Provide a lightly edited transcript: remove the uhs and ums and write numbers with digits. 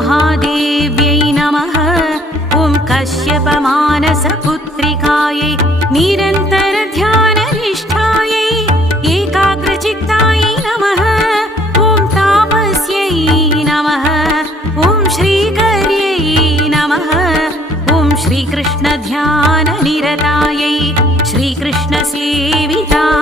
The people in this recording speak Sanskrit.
महादेव्यै नमः। ॐ कश्यपमानसपुत्रिकायै निरन्तरध्याननिष्ठायै एकाग्रचित्तायै नमः। ॐ तापस्यै नमः। ॐ श्रीकर्यै नमः। ॐ श्रीकृष्णध्याननिरतायै श्रीकृष्णसेवितायै